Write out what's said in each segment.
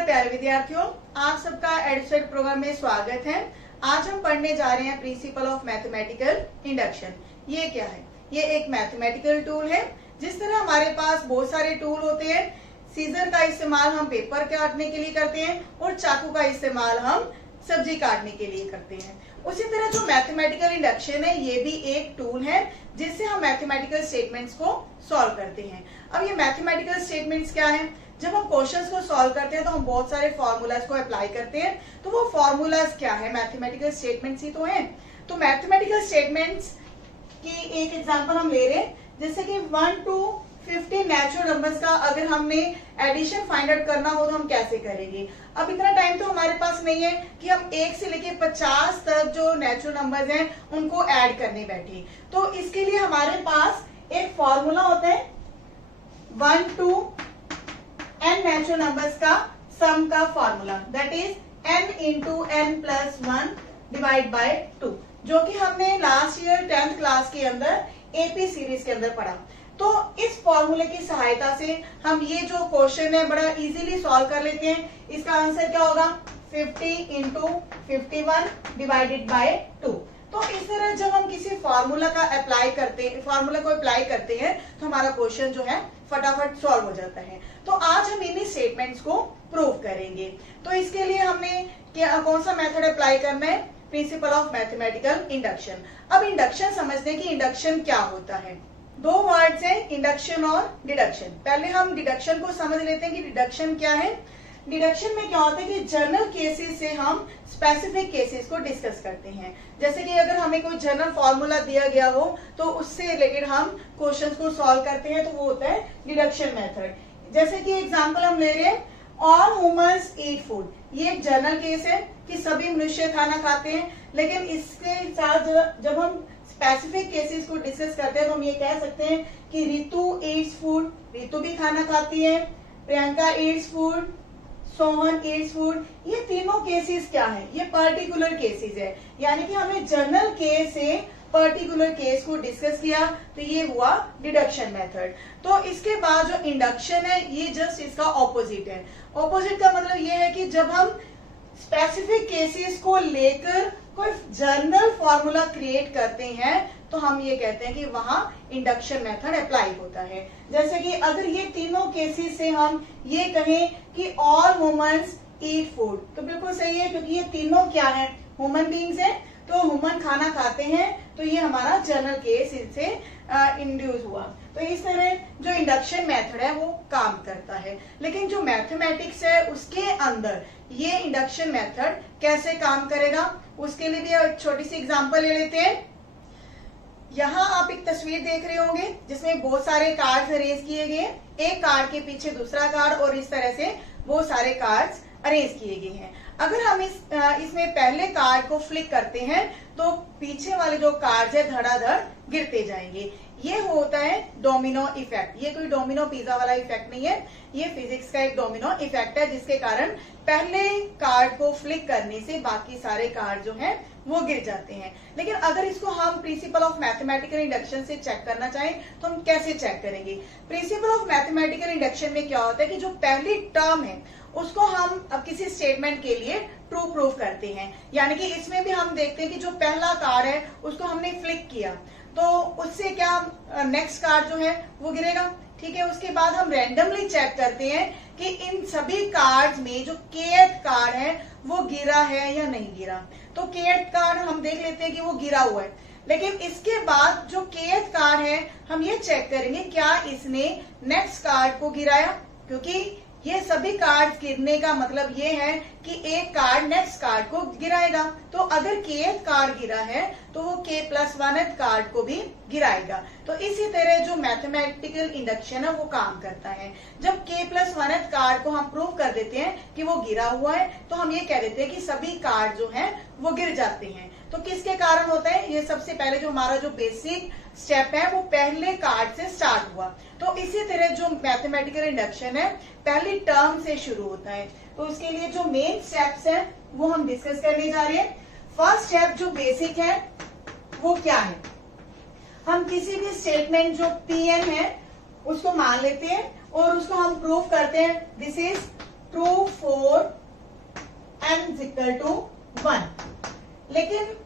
नमस्कार प्यारे विद्यार्थियों, आप सबका एडसेट प्रोग्राम में स्वागत है। आज हम पढ़ने जा रहे हैं प्रिंसिपल ऑफ मैथमेटिकल इंडक्शन। ये क्या है? ये एक मैथमेटिकल टूल है। जिस तरह हमारे पास बहुत सारे टूल होते हैं, सीजर का इस्तेमाल हम पेपर काटने के लिए करते हैं और चाकू का इस्तेमाल हम सब्जी काटने के लिए करते हैं, उसी तरह जो मैथमेटिकल इंडक्शन है ये भी एक टूल है जिससे हम मैथमेटिकल स्टेटमेंट्स को सॉल्व करते हैं। अब ये मैथमेटिकल स्टेटमेंट्स क्या है? जब हम क्वेश्चंस को सॉल्व करते हैं तो हम बहुत सारे फॉर्मूलाज को अप्लाई करते हैं। तो वो फॉर्मूलाज क्या है? मैथमेटिकल स्टेटमेंट्स ही तो हैं। तो मैथमेटिकल स्टेटमेंट्स की एक एग्जांपल हम ले रहे हैं, जैसे कि 1 to 50 नेचुरल नंबर्स का अगर हमने एडिशन फाइंड आउट करना हो तो हम कैसे करेंगे? अब इतना टाइम तो हमारे पास नहीं है कि हम 1 से लेके 50 तक जो नेचुरल नंबर्स हैं उनको ऐड करने बैठे। तो इसके लिए हमारे पास एक फॉर्मूला होता है 1 to n नेचुरल नंबर्स का सम का formula, that is n into n plus 1 divide bye 2, जो कि हमने लास्ट ईयर 10th क्लास के अंदर एपी सीरीज के अंदर पढ़ा। तो इस फॉर्मूले की सहायता से हम ये जो क्वेश्चन है बड़ा इजीली सॉल्व कर लेते हैं। इसका आंसर क्या होगा? 50 into 51 डिवाइडेड बाय 2। तो इस तरह जब हम किसी फॉर्मूला को अप्लाई करते हैं तो हमारा क्वेश्चन जो है फटाफट सॉल्व हो जाता है। तो आज हम इन्हीं स्टेटमेंट्स को प्रूव करेंगे। तो इसके लिए हमने कौन सा मेथड अप्लाई करना है? Principle of mathematical induction. अब इंडक्शन समझने की इंडक्शन क्या होता है। दो वर्ड्स हैं, इंडक्शन और डिडक्शन। पहले हम डिडक्शन को समझ लेते हैं कि डिडक्शन क्या है। डिडक्शन में क्या होता है कि जनरल केसेस से हम स्पेसिफिक केसेस को डिस्कस करते हैं। जैसे कि अगर हमें कोई जनरल फॉर्मूला दिया गया हो तो उससे रिलेटेड हम क्वेश्चंस को सॉल्व करते हैं, तो वो होता है डिडक्शन मेथड। जैसे कि एग्जांपल हम ले रहे हैं, ऑल ह्यूमंस ईट फूड। ये एक जनरल केस है कि सभी मनुष्य खाना खाते हैं, लेकिन इसके साथ जब हम स्पेसिफिक केसेस को डिस्कस करते हैं तो हम ये कह सकते हैं कि रितु ईट्स फूड, रितु भी खाना खाती है, Priyanka Yeats food, Sohan Yeats food. ये तीनों केसेस क्या है? ये पर्टिकुलर केसेस है, यानी कि हमने जनरल केस से पर्टिकुलर केस को डिस्कस किया, तो ये हुआ डिडक्शन मेथड। तो इसके बाद जो इंडक्शन है ये जस्ट इसका ऑपोजिट है। ऑपोजिट का मतलब ये है कि जब हम स्पेसिफिक केसेस को लेकर कोई जनरल फॉर्मूला क्रिएट करते हैं तो हम ये कहते हैं कि वहां इंडक्शन मेथड अप्लाई होता है। जैसे कि अगर ये तीनों केसेस से हम ये कहें कि ऑल ह्यूमंस ईट फूड, तो बिल्कुल सही है, क्योंकि ये तीनों क्या है? ह्यूमन बींग्स हैं, तो ह्यूमन खाना खाते हैं, तो ये हमारा जनरल केस इससे इंड्यूस हुआ। तो इस तरह जो इंडक्शन मेथड है वो काम करता है। लेकिन जो मैथमेटिक्स है उसके अंदर ये इंडक्शन मेथड कैसे काम करेगा, उसके लिए भी एक छोटी सी एग्जांपल ले लेते हैं। यहाँ आप एक तस्वीर देख रहे होंगे जिसमें बहुत सारे कार्ड्स अरेंज किए गए, एक कार्ड के पीछे दूसरा कार्ड, और इस तरह से बहुत सारे कार्ड्स अरेंज किए गए हैं। अगर हम इसमें पहले कार्ड को फ्लिक करते हैं तो पीछे वाले जो कार्ड्स है धड़ाधड़ गिरते जाएंगे। ये होता है डोमिनो इफेक्ट। ये कोई डोमिनो पिज्जा वाला इफेक्ट नहीं है, ये फिजिक्स का एक डोमिनो इफेक्ट है, जिसके कारण पहले कार्ड को फ्लिक करने से बाकी सारे कार्ड जो हैं वो गिर जाते हैं। लेकिन अगर इसको हम प्रिंसिपल ऑफ मैथमेटिकल इंडक्शन से चेक करना चाहें तो हम कैसे चेक करेंगे? प्रिंसिपल ऑफ मैथमेटिकल इंडक्शन में क्या होता है कि जो पहली टर्म है उसको हम अब किसी स्टेटमेंट के लिए ट्रू प्रूफ करते हैं। यानी कि इसमें भी हम देखते हैं कि जो पहला कार्ड है उसको हमने फ्लिक किया तो उससे क्या नेक्स्ट कार्ड जो है वो गिरेगा, ठीक है। उसके बाद हम रैंडमली चेक करते हैं कि इन सभी कार्ड्स में जो kth कार्ड है वो गिरा है या नहीं गिरा। तो kth कार्ड हम देख लेते हैं कि वो गिरा हुआ है, लेकिन इसके बाद जो kth कार्ड है हम ये चेक करेंगे क्या इसने नेक्स्ट कार्ड को गिराया, क्योंकि ये सभी कार्ड गिरने का मतलब ये है कि एक कार्ड नेक्स्ट कार्ड को गिराएगा। तो अगर kth कार्ड गिरा है तो वो k+1th कार्ड को भी गिराएगा। तो इसी तरह जो मैथमेटिकल इंडक्शन है वो काम करता है। जब k+1th कार्ड को हम प्रूव कर देते हैं कि वो गिरा हुआ है तो हम ये कह देते हैं कि सभी कार्ड जो हैं वो गिर जाते हैं। तो किसके कारण होता है? ये सबसे पहले जो हमारा जो बेसिक स्टेप है वो पहले कार्ड से स्टार्ट हुआ। तो इसी तरह जो मैथमेटिकल इंडक्शन है पहली टर्म से शुरू होता है। तो उसके लिए जो मेन स्टेप्स हैं वो हम डिस्कस करने जा रहे हैं। फर्स्ट स्टेप जो बेसिक है वो क्या है? हम किसी भी स्टेटमेंट जो Pn है उसको मान लेते हैं और उसको हम प्रूव करते हैं this is true for n is equal to 1। लेकिन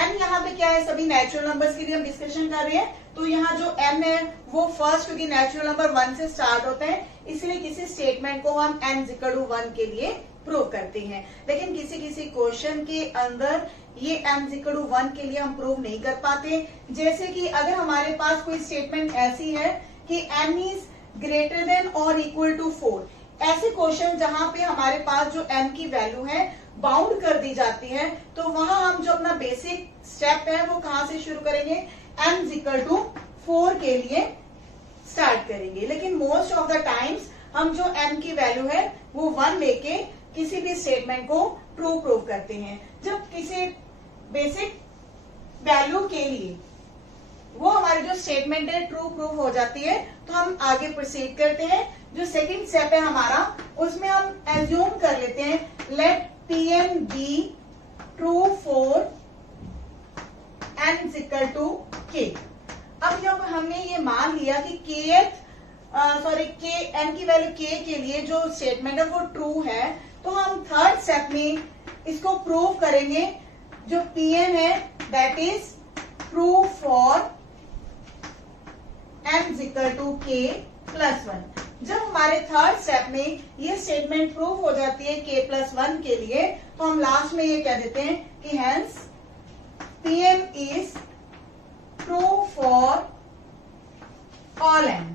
n यहाँ पे क्या है, सभी नेचुरल नंबर्स के लिए हम डिस्कशन कर रहे हैं, तो यहाँ जो m है वो फर्स्ट, क्योंकि नेचुरल नंबर 1 से स्टार्ट होते हैं, इसलिए किसी स्टेटमेंट को हम n इज इक्वल टू 1 के लिए प्रूव करते हैं। लेकिन किसी किसी क्वेश्चन के अंदर ये n इज इक्वल टू 1 के लिए हम प्रूव नहीं कर पाते। जैसे कि अगर हमारे पास कोई स्टेटमेंट ऐसी है कि n इज ग्रेटर देन और इक्वल टू 4, ऐसे क्वेश्चन जहां पे हमारे पास जो n की वैल्यू है बाउंड कर दी जाती है, तो वहां हम जो अपना बेसिक स्टेप है वो कहां से शुरू करेंगे, n इज इक्वल टू 4 के लिए स्टार्ट करेंगे। लेकिन मोस्ट ऑफ द टाइम्स हम जो n की वैल्यू है वो 1 लेके किसी भी स्टेटमेंट को ट्रू प्रूव करते हैं। जब किसी बेसिक वैल्यू के लिए वो हमारी जो स्टेटमेंट है ट्रू प्रूव हो जाती है, तो हम आगे प्रोसीड करते हैं। जो सेकंड स्टेप है हमारा, उसमें हम एज्यूम कर लेते हैं let Pn be true for n is equal to k। अब जब हमने ये मान लिया कि n की वैल्यू k के लिए जो स्टेटमेंट है वो ट्रू है, तो हम थर्ड स्टेप में इसको प्रूव करेंगे। जो Pn है that is true for n is equal to k plus 1। जब हमारे थर्ड स्टेप में ये स्टेटमेंट प्रूव हो जाती है k प्लस 1 के लिए, तो हम लास्ट में ये कह देते हैं कि hence Pn is true for all n,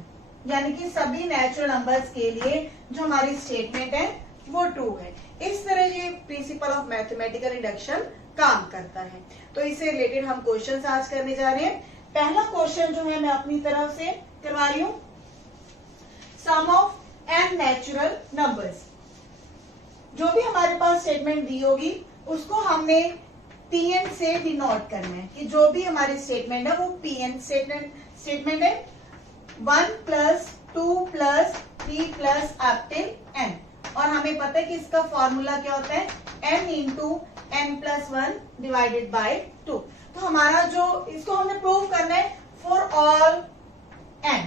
यानी कि सभी नेचुरल नंबर्स के लिए जो हमारी स्टेटमेंट है वो ट्रू है। इस तरह ये प्रिंसिपल ऑफ मैथमेटिकल इंडक्शन काम करता है। तो इससे रिलेटेड हम क्वेश्चन आज करने जा रहे हैं। पहला क्वेश्चन जो है मैं अपनी तरफ से करवा रही हूं, सम ऑफ n नेचुरल नंबर्स। जो भी हमारे पास स्टेटमेंट दी होगी उसको हमने Pn से डिनोट करना है कि जो भी हमारी स्टेटमेंट है वो Pn स्टेटमेंट है 1 plus 2 plus 3 plus up till n। और हमें पता है कि इसका फॉर्मूला क्या होता है, n into n plus 1 divided by 2। तो हमारा जो इसको हमने प्रूव करना है for all n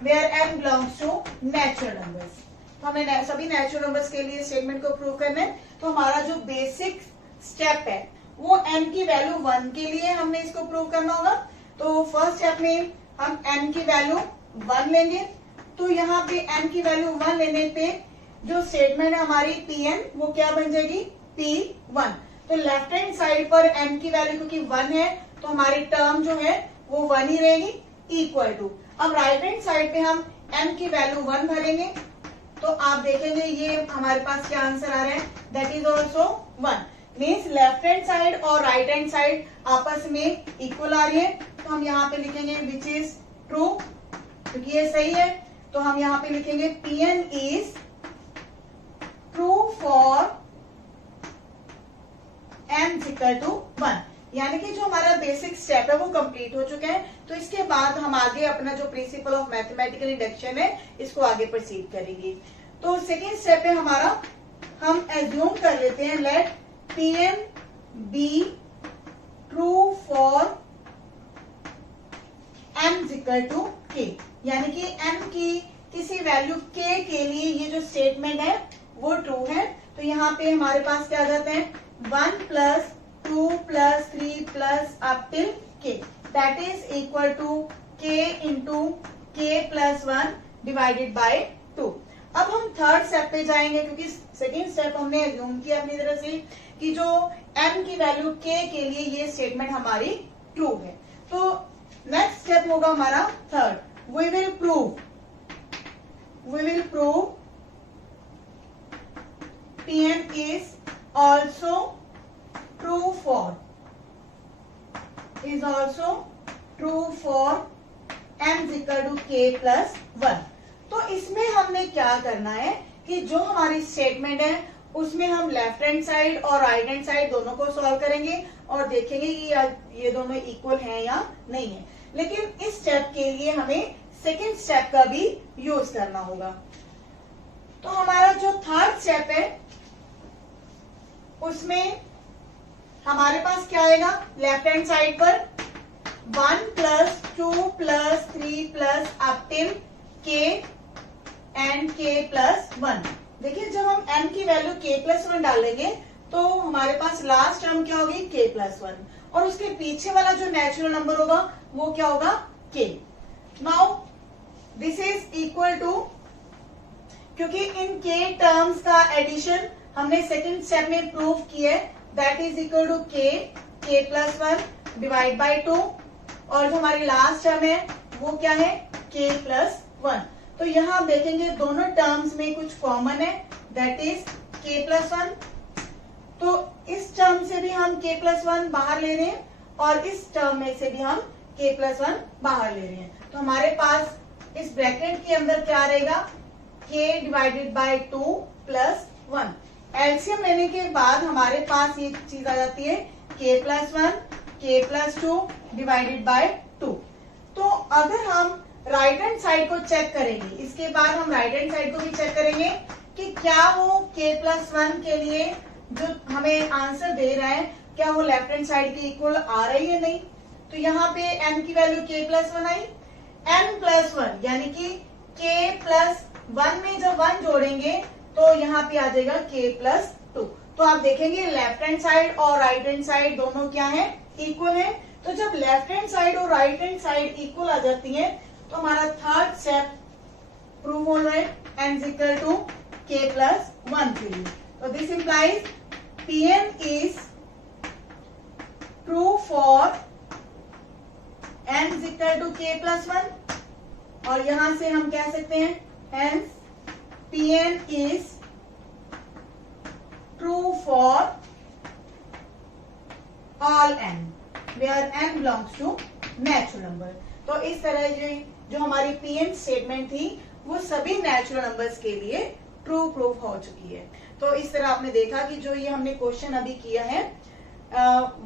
where n belongs to natural numbers. तो हमें सभी नेचुरल नंबर्स के लिए स्टेटमेंट को प्रूव करना है। तो हमारा जो बेसिक स्टेप है वो n की वैल्यू 1 के लिए हमने इसको प्रूव करना होगा। तो फर्स्ट स्टेप में हम n की वैल्यू 1 लेंगे। तो यहाँ पे n की वैल्यू 1 लेने पे जो स्टेटमेंट है हमारी Pn वो क्या बन जाएगी, P1। तो लेफ्ट हैंड साइड पर n की वैल्यू क्योंकि 1 है तो हमारी टर्म जो है वो 1 ही रहेगी, इक्वल टू। अब राइट हैंड साइड पे हम n की वैल्यू 1 भरेंगे, तो आप देखेंगे ये हमारे पास क्या आंसर आ रहा है, that is also 1। Means left hand side और राइट हैंड साइड आपस में इक्वल आ रही है। तो हम यहाँ पे लिखेंगे विच इज ट्रू, क्योंकि ये सही है। तो हम यहाँ पे लिखेंगे Pn is true for n equal to 1, यानी कि जो हमारा बेसिक स्टेप है वो कंप्लीट हो चुका है। तो इसके बाद हम आगे अपना जो प्रिंसिपल ऑफ मैथमेटिकल इंडक्शन है इसको आगे प्रोसीड करेंगे। तो सेकेंड स्टेप है हमारा, हम एज्यूम कर लेते हैं let Pn be true for n equal to k, यानी कि n की किसी वैल्यू k के लिए ये जो स्टेटमेंट है वो ट्रू है। तो यहाँ पे हमारे पास क्या आ जाते हैं 1 plus 2 plus 3 plus up till k, that is equal to k into k plus 1 divided by 2। अब हम थर्ड स्टेप पे जाएंगे, क्योंकि सेकेंड स्टेप हमने एज्यूम किया अपनी तरह से कि जो n की वैल्यू k के लिए ये स्टेटमेंट हमारी ट्रू है। तो नेक्स्ट स्टेप होगा हमारा third, we will prove Pn is also true for n equal to k plus 1। तो इसमें हमने क्या करना है कि जो हमारी स्टेटमेंट है उसमें हम लेफ्ट हैंड साइड और राइट हैंड साइड दोनों को सॉल्व करेंगे और देखेंगे कि ये दोनों इक्वल हैं या नहीं है। लेकिन इस स्टेप के लिए हमें सेकेंड स्टेप का भी यूज करना होगा। तो हमारा जो थर्ड स्टेप है उसमें हमारे पास क्या आएगा, लेफ्ट हैंड साइड पर 1 plus 2 plus 3 plus up till k and k plus 1। देखिए जब हम n की वैल्यू k प्लस 1 डालेंगे तो हमारे पास लास्ट टर्म क्या होगी k प्लस 1 और उसके पीछे वाला जो नेचुरल नंबर होगा वो क्या होगा k। Now this is equal to, क्योंकि इन k टर्म्स का एडिशन हमने सेकंड स्टेप में प्रूव किया है, that is equal to k plus 1 divide by 2 और जो हमारी लास्ट टर्म है वो क्या है k प्लस 1। तो यहाँ आप देखेंगे दोनों टर्म्स में कुछ कॉमन है, दैट इज k प्लस 1। तो इस टर्म से भी हम k प्लस 1 बाहर ले रहे हैं और इस टर्म में से भी हम k प्लस 1 बाहर ले रहे हैं। तो हमारे पास इस ब्रैकेट के अंदर क्या रहेगा k divided by 2 plus 1। LCM लेने के बाद हमारे पास ये चीज आ जाती है k plus 1 k plus 2 divided by 2। तो अगर हम राइट हैंड साइड को चेक करेंगे, इसके बाद हम राइट हैंड साइड को भी चेक करेंगे कि क्या वो k प्लस 1 के लिए जो हमें आंसर दे रहा है क्या वो लेफ्ट हैंड साइड के इक्वल आ रही है नहीं। तो यहाँ पे n की वैल्यू k प्लस 1 आई, n प्लस 1 यानी कि k प्लस 1 में जब 1 जोड़ेंगे तो यहाँ पे आ जाएगा k प्लस 2। तो आप देखेंगे लेफ्ट हैंड साइड और राइट हैंड साइड दोनों क्या है इक्वल है। तो जब लेफ्ट हैंड साइड और राइट हैंड साइड इक्वल आ जाती है तो हमारा थर्ड स्टेप प्रूव हो रहा है n is equal to k plus 1 के लिए। तो this implies Pn is true for n is equal to k plus 1 और यहां से हम कह सकते हैं hence Pn is true for all n where n belongs to natural number। तो इस तरह जो हमारी Pn स्टेटमेंट थी वो सभी नेचुरल नंबर्स के लिए ट्रू प्रूफ हो चुकी है। तो इस तरह आपने देखा कि जो ये हमने क्वेश्चन अभी किया है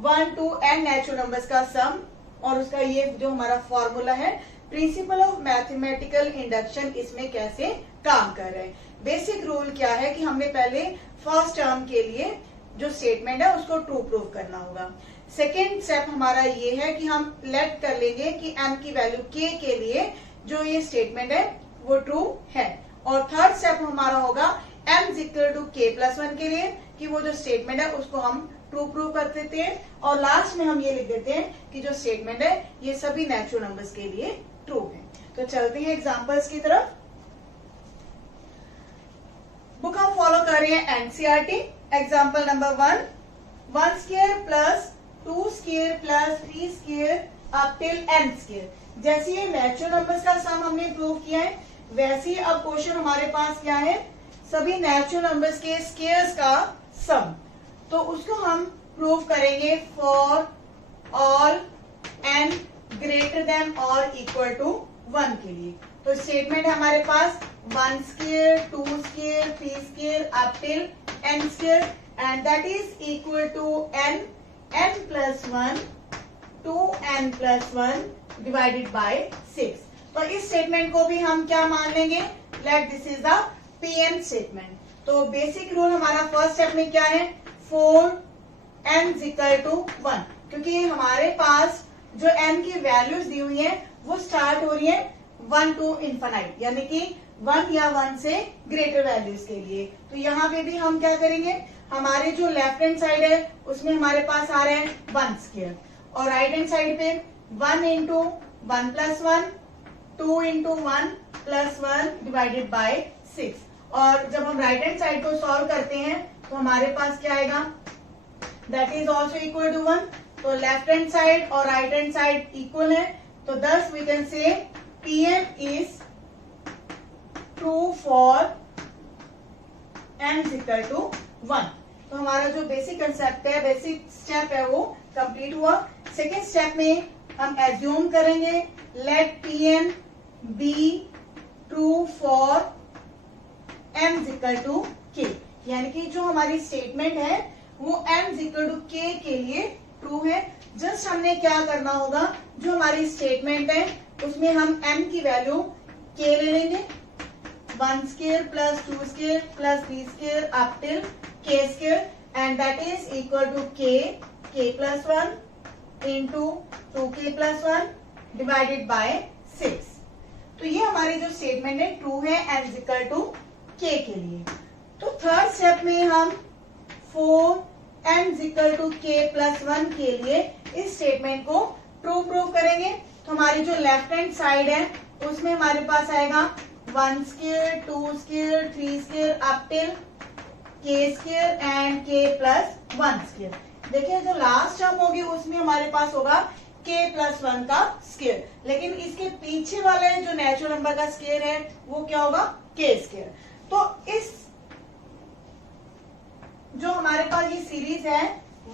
1 to n नेचुरल नंबर्स का सम और उसका ये जो हमारा फॉर्मूला है प्रिंसिपल ऑफ मैथमेटिकल इंडक्शन इसमें कैसे काम कर रहे हैं। बेसिक रूल क्या है कि हमने पहले फर्स्ट टर्म के लिए जो स्टेटमेंट है उसको ट्रू प्रूव करना होगा। सेकेंड स्टेप हमारा ये है कि हम लेट कर लेंगे कि m की वैल्यू k के लिए जो ये स्टेटमेंट है वो ट्रू है और थर्ड स्टेप हमारा होगा m is equal to k plus 1 के लिए कि वो जो स्टेटमेंट है उसको हम ट्रू प्रूव कर देते हैं और लास्ट में हम ये लिख देते हैं कि जो स्टेटमेंट है ये सभी नेचुरल नंबर्स के लिए ट्रू है। तो चलते हैं एग्जांपल्स की तरफ। बुक हम फॉलो कर रहे हैं NCERT. Example number 1 square plus 2 square plus 3 square up till n square. जैसे ये नेचुरल नंबर्स का सम हमने प्रूव किया है वैसे ही अब क्वेश्चन हमारे पास क्या है सभी नेचुरल नंबर्स के स्क्वायर्स का सम। तो उसको हम प्रूव करेंगे for all n greater than और इक्वल टू 1 के लिए। तो स्टेटमेंट है हमारे पास 1 square 2 square 3 square up till n square and that is equal to n plus 1 2n plus 1 divided by 6। तो इस स्टेटमेंट को भी हम क्या मान लेंगे let this is the Pn statement. तो बेसिक रूल हमारा फर्स्ट स्टेप में क्या है 4n इज इक्वल टू 1 क्योंकि हमारे पास जो n की वैल्यूज दी हुई है वो स्टार्ट हो रही है 1 टू इन्फिनाइट यानी कि 1 या 1 से ग्रेटर वैल्यूज के लिए। तो यहाँ पे भी हम क्या करेंगे हमारे जो लेफ्ट हैंड साइड है उसमें हमारे पास आ रहे हैं 1 स्क्वायर और राइट हैंड साइड पे 1 into 1 plus 1 2 into 1 plus 1 divided by 6। और जब हम राइट हैंड साइड को सॉल्व करते हैं तो हमारे पास क्या आएगा that is also equal to 1। तो लेफ्ट हैंड साइड और राइट हैंड साइड इक्वल है तो thus we can say Pn is true for n is equal to 1। तो हमारा जो बेसिक कंसेप्ट है बेसिक स्टेप है वो कंप्लीट हुआ। सेकेंड स्टेप में हम एज्यूम करेंगे late Pn be true for n is equal to k यानी कि जो हमारी स्टेटमेंट है वो n is equal to k के लिए ट्रू है। जस्ट हमने क्या करना होगा जो हमारी स्टेटमेंट है उसमें हम m की वैल्यू k ले लेंगे 1 square plus 2 square plus 3 square up till k square and that is equal to k plus 1 into 2k plus 1 divided by 6। तो ये हमारी जो स्टेटमेंट है ट्रू है n is equal to k के लिए। तो थर्ड स्टेप में हम 4n = k + 1 के लिए इस स्टेटमेंट को प्रूव करेंगे। तो हमारी जो लेफ्ट हैंड साइड है उसमें हमारे पास आएगा 1² 2² 3² up till k² and k + 1²। देखिए जो लास्ट टर्म होगी उसमें हमारे पास होगा k + 1 का स्क्वायर, लेकिन इसके पीछे वाले जो नेचुरल नंबर का स्क्वायर है वो क्या होगा k²। तो इस जो हमारे पास ये सीरीज है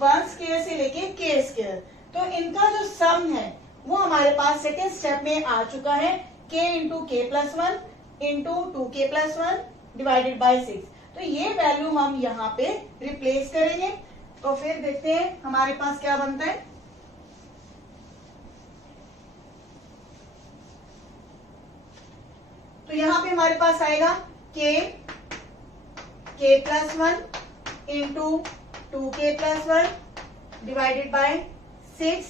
1² से लेके k², तो इनका जो सम है वो हमारे पास सेकेंड स्टेप में आ चुका है k × k + 1 × 2k + 1 / 6। तो ये वैल्यू हम यहाँ पे रिप्लेस करेंगे। तो फिर देखते हैं हमारे पास क्या बनता है। तो यहाँ पे हमारे पास आएगा k + 1 × 2k + 1 / 6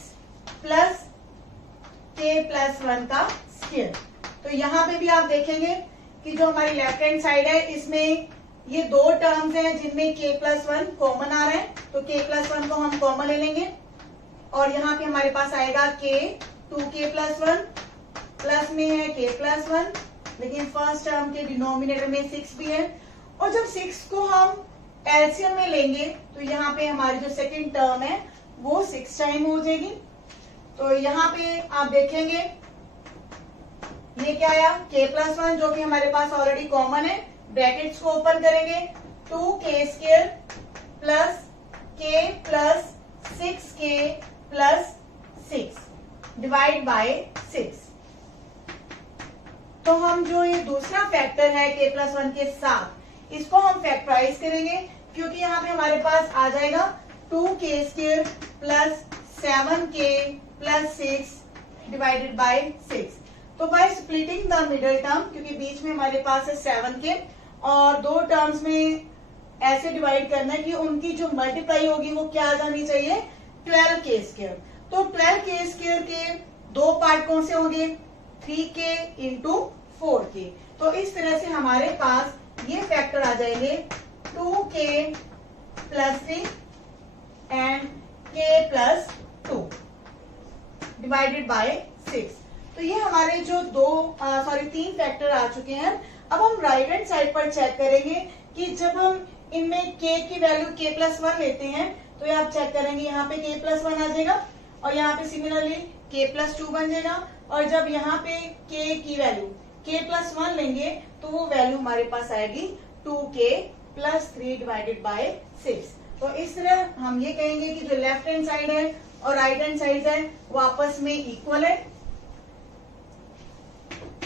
प्लस k + 1 का स्क्वायर। तो यहाँ पे भी आप देखेंगे कि जो हमारी लेफ्ट हैंड साइड है इसमें ये दो टर्म्स हैं जिनमें k + 1 कॉमन आ रहा है, तो k + 1 को हम कॉमन ले लेंगे और यहाँ पे हमारे पास आएगा k 2k + 1 प्लस में है k + 1, लेकिन फर्स्ट टर्म के डिनोमिनेटर में 6 भी है और जब 6 को हम एलसीएम में लेंगे तो यहाँ पे हमारी जो सेकंड टर्म है वो 6 टाइम हो जाएगी। तो यहाँ पे आप देखेंगे ये क्या आया k + 1 जो कि हमारे पास ऑलरेडी कॉमन है, ब्रैकेट्स को ओपन करेंगे 2k² plus k plus 6k plus 6 / 6। तो हम जो ये दूसरा फैक्टर है k + 1 के साथ इसको हम फैक्टराइज करेंगे, क्योंकि यहाँ पे हमारे पास आ जाएगा 2k² प्लस 7k प्लस 6 / 6। तो by splitting the middle term, क्योंकि बीच में हमारे पास है 7k और दो टर्म्स में ऐसे डिवाइड करना है कि उनकी जो मल्टीप्लाई होगी वो क्या आ जानी चाहिए 12k²। तो 12k² के दो पार्ट कौन से होंगे 3k × 4k। तो इस तरह से हमारे पास ये फैक्टर आ जाएंगे 2k + 3 एंड k + 2 / 6। तो ये हमारे जो तीन फैक्टर आ चुके हैं। अब हम राइट हैंड साइड पर चेक करेंगे कि जब हम इनमें k की वैल्यू k + 1 लेते हैं तो ये आप चेक करेंगे यहाँ पे k + 1 आ जाएगा और यहाँ पे सिमिलरली k + 2 बन जाएगा, और जब यहाँ पे k की वैल्यू k + 1 लेंगे तो वो वैल्यू हमारे पास आएगी 2k + 3 / 6। तो इस तरह हम ये कहेंगे कि जो लेफ्ट हैंड साइड है और राइट हैंड साइड है वो आपस में इक्वल है।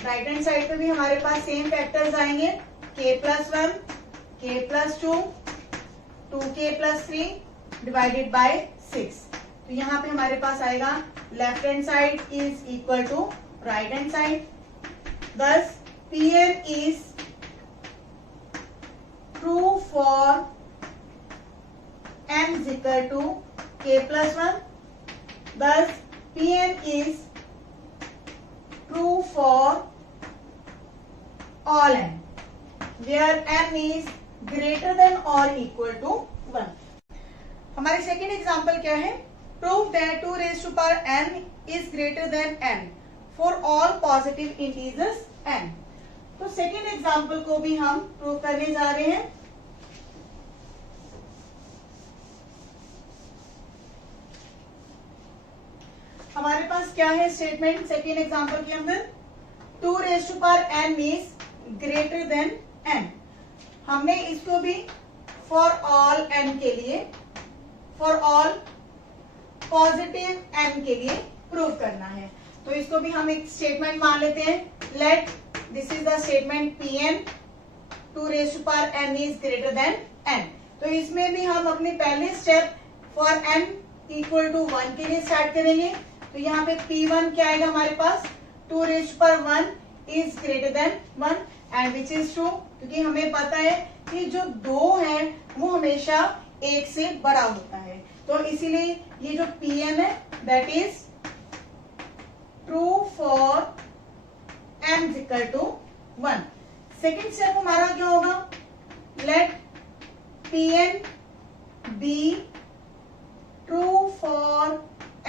राइट हैंड साइड पे भी हमारे पास सेम फैक्टर्स आएंगे k + 1 k + 2 2k + 3 / 6। तो यहाँ पे हमारे पास आएगा left hand side is equal to right hand side, thus Pn is true for n is equal to k + 1, thus Pn is true for all n where n is greater than or equal to 1। हमारे second example क्या है, prove that 2n is greater than n for all positive integers n। तो second example को भी हम prove करने जा रहे हैं। हमारे पास क्या है स्टेटमेंट सेकेंड एग्जाम्पल के अंदर 2n is greater than n। हमने इसको भी फॉर ऑल n के लिए, फॉर ऑल पॉजिटिव n के लिए प्रूव करना है। तो इसको भी हम एक स्टेटमेंट मान लेते हैं, let this is the statement Pn 2n is greater than n। तो इसमें भी हम अपने पहले स्टेप फॉर n = 1 के लिए स्टार्ट करेंगे। तो यहाँ पे P1 क्या आएगा हमारे पास 2n is greater than 1 and which is true, क्योंकि हमें पता है कि जो 2 है वो हमेशा 1 से बड़ा होता है। तो इसीलिए ये जो Pn है that is true for n = 1। Second step हमारा क्या होगा, let Pn be true for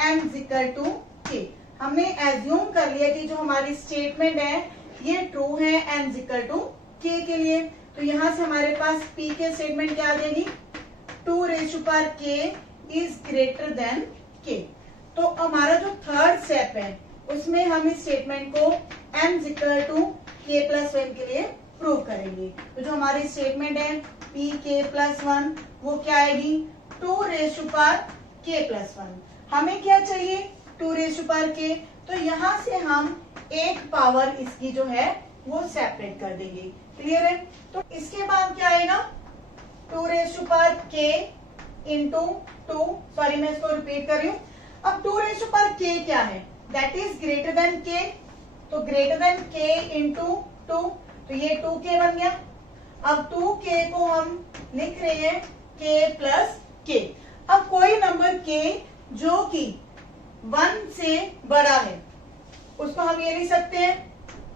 n equal to k। हमने एज्यूम कर लिया कि जो हमारी स्टेटमेंट है ये ट्रू है n इक्वल टू k के लिए। तो यहां से हमारे पास p के स्टेटमेंट क्या आ जाएगी, 2k is greater than k। तो हमारा जो थर्ड स्टेप है उसमें हम इस स्टेटमेंट को n equal to k plus 1 के लिए प्रूव करेंगे। तो जो हमारी स्टेटमेंट है p k प्लस 1 वो क्या आएगी, 2k प्लस 1। हमें क्या चाहिए, 2k। तो यहां से हम एक पावर इसकी जो है वो सेपरेट कर देंगे। क्लियर है। तो इसके बाद क्या आएगा, 2k इंटू 2, सॉरी मैं इसको रिपीट कर रही हूं। अब 2k क्या है, that is greater than k। तो ग्रेटर देन k इंटू 2, तो ये 2k बन गया। अब 2k को हम लिख रहे हैं k प्लस k। अब कोई नंबर k जो कि 1 से बड़ा है उसको हम ये लिख सकते हैं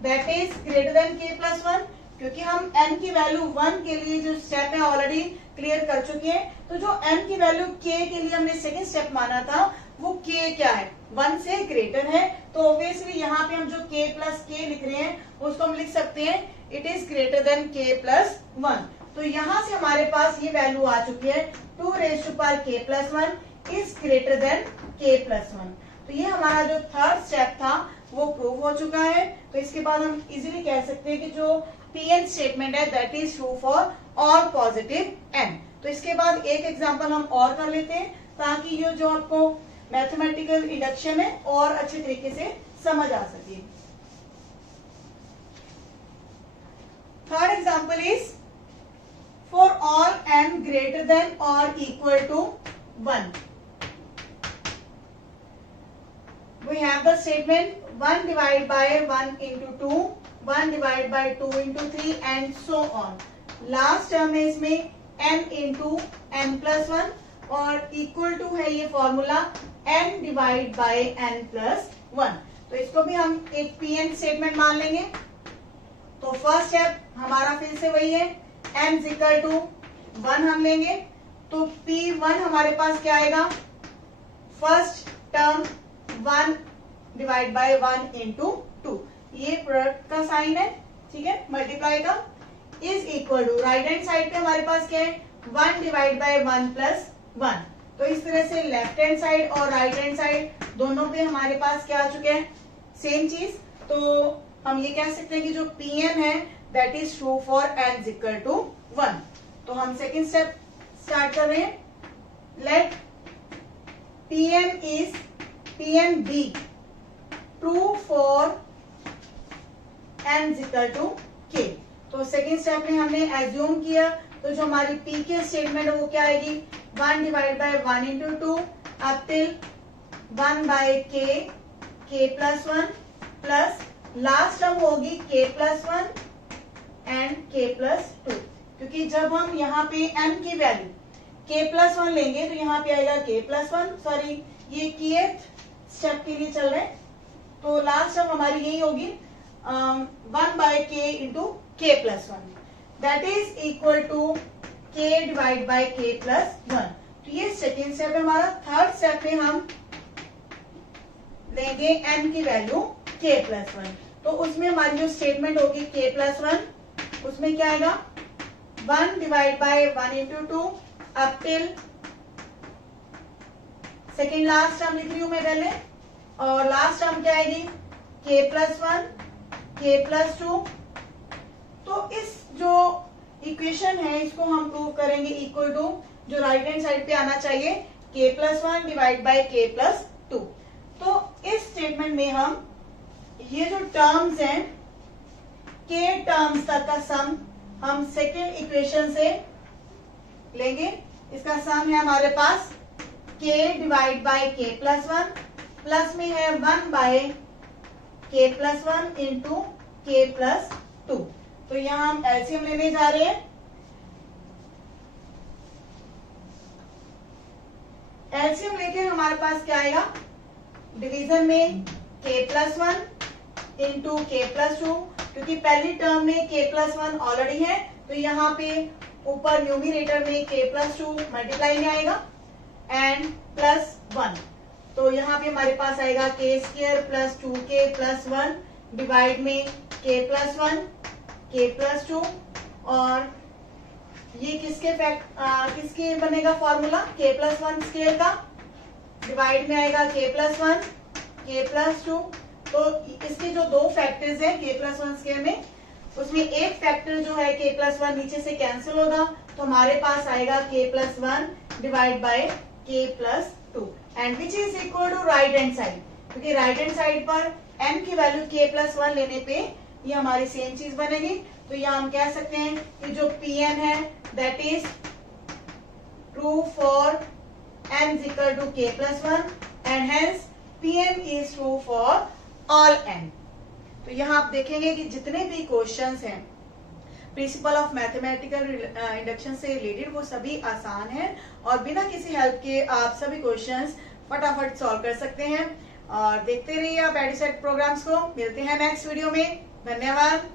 that is greater than k plus 1, क्योंकि हम n की वैल्यू 1 के लिए जो स्टेप है ऑलरेडी क्लियर कर चुके हैं। तो जो n की वैल्यू k के लिए हमने सेकंड स्टेप माना था वो k क्या है, 1 से ग्रेटर है। तो ऑब्वियसली यहाँ पे हम जो k प्लस k लिख रहे हैं उसको हम लिख सकते हैं it is greater than k plus 1। तो यहाँ से हमारे पास ये वैल्यू आ चुकी है 2k plus 1 is greater than k plus 1। तो ये हमारा जो थर्ड स्टेप था वो प्रूव हो चुका है। तो इसके बाद हम इजीली कह सकते हैं कि जो Pn स्टेटमेंट है that is true for all positive n। तो इसके बाद एक एग्जांपल हम और कर लेते हैं ताकि ये जो आपको मैथमेटिकल इंडक्शन है और अच्छे तरीके से समझ आ सके। Third example is for all n greater than और equal to 1 we have the statement 1 divided by 1 into 2, 1 divided by 2 into 3 and so on। Last term है इसमें n into n plus 1 और इक्वल टू है ये formula n divide by n plus 1। तो इसको भी हम एक Pn स्टेटमेंट मान लेंगे। तो फर्स्ट स्टेप हमारा फिर से वही है, n इक्वल टू 1 हम लेंगे। तो P1 हमारे पास क्या आएगा, first term 1 divide by 1 into 2, ये प्रोडक्ट का साइन है, ठीक है, मल्टीप्लाई का, is equal to right hand side पे हमारे पास क्या है 1 डिवाइड बाय 1 प्लस 1। तो इस तरह से लेफ्ट हैंड साइड और राइट हैंड साइड दोनों पे हमारे पास क्या आ चुके हैं, सेम चीज। तो हम ये कह सकते हैं कि जो Pn है that is true for n equal to 1। तो हम सेकेंड स्टेप स्टार्ट कर रहे हैं, let Pn be true for n equal to k। तो सेकेंड स्टेप में हमने एज्यूम किया, तो जो हमारी p के स्टेटमेंट है वो क्या आएगी 1 divide by 1 into 2 up till 1 by k plus 1 plus last term होगी k plus 1 and k plus 2, क्योंकि जब हम यहाँ पे n की वैल्यू k प्लस 1 लेंगे तो यहाँ पे आएगा k प्लस 1, सॉरी ये kth स्टेप के लिए चल रहे हैं। तो लास्ट टर्म हमारी यही होगी 1 by k into k plus 1 that is equal to k divide by k plus 1। तो ये सेकेंड स्टेप है हमारा। थर्ड स्टेप में हम लेंगे n की वैल्यू k प्लस 1। तो उसमें हमारी जो स्टेटमेंट होगी k प्लस 1, उसमें क्या आएगा 1 divide by 1 into 2 up till second last term लिख रही हूं मैं पहले, और लास्ट टर्म क्या आएगी k प्लस 1 k प्लस 2। तो इस जो इक्वेशन है इसको हम प्रूव करेंगे इक्वल टू जो राइट हैंड साइड पे आना चाहिए k plus 1 divide by k plus 2। तो इस स्टेटमेंट में हम ये जो टर्म्स हैं k टर्म्स तक का सम हम सेकेंड इक्वेशन से लेंगे। इसका सम है हमारे पास k divide by k plus 1 plus में है 1 by k plus 1 into k plus 2। तो यहाँ हम एलसीएम लेने जा रहे हैं। एलसीएम लेके हमारे पास क्या आएगा, डिवीजन में k plus 1 into k plus 2, क्योंकि पहली टर्म में k+1 ऑलरेडी है, तो यहाँ पे ऊपर न्यूमिनेटर में k+2 मल्टीप्लाई में आएगा एंड +1, तो यहाँ पे हमारे पास आएगा k² + 2k + 1 डिवाइड में k+1 k+2, और ये किसके बनेगा फॉर्मूला, k+1 स्क्वायर का, डिवाइड में आएगा k+1 k+2, तो इसके जो दो फैक्टर्स हैं k+1 स्क्वायर में, उसमें एक फैक्टर जो है k+1 नीचे से कैंसिल होगा, तो हमारे पास आएगा k+1 divide by k+2 and which is equal to right hand side, क्योंकि राइट हैंड साइड पर m की वैल्यू k+1 लेने पे ये हमारी सेम चीज बनेगी। तो यहाँ हम कह सकते हैं कि जो Pn है that is true for m is equal to k+1 and hence Pn is true for all n। तो यहाँ आप देखेंगे कि जितने भी क्वेश्चंस हैं प्रिंसिपल ऑफ मैथमेटिकल इंडक्शन से रिलेटेड वो सभी आसान हैं और बिना किसी हेल्प के आप सभी क्वेश्चंस फटाफट सॉल्व कर सकते हैं। और देखते रहिए आप एडिसेट प्रोग्राम्स को। मिलते हैं नेक्स्ट वीडियो में। धन्यवाद।